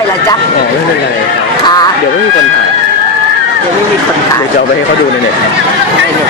ด้ยล่ะจ๊ะอ๋อไม่เป็นไรครับค่ะเดี๋ยวไม่มีคนถ่ายเดี๋ยวไม่มีคนถ่ายเดี๋ยวจะเอาไปให้เขาดูในเน็ต ได้เลย